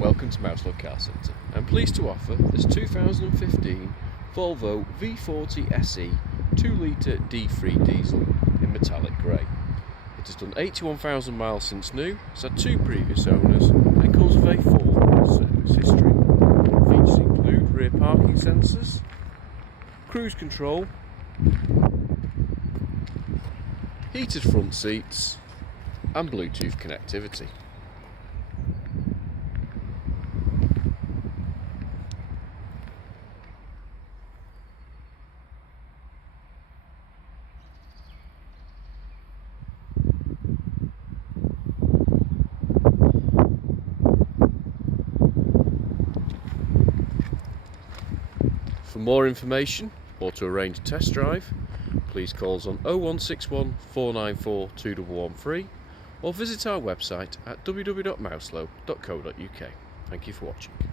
welcome to Mouselow Car Centre. I'm pleased to offer this 2015 Volvo V40 SE 2 litre D3 diesel in metallic grey. It has done 81,000 miles since new, it's had 2 previous owners and comes with a full service history. Features include rear parking sensors, cruise control, heated front seats and Bluetooth connectivity. For more information or to arrange a test drive, please call us on 0161 494 2113 or visit our website at www.mouselow.co.uk. Thank you for watching.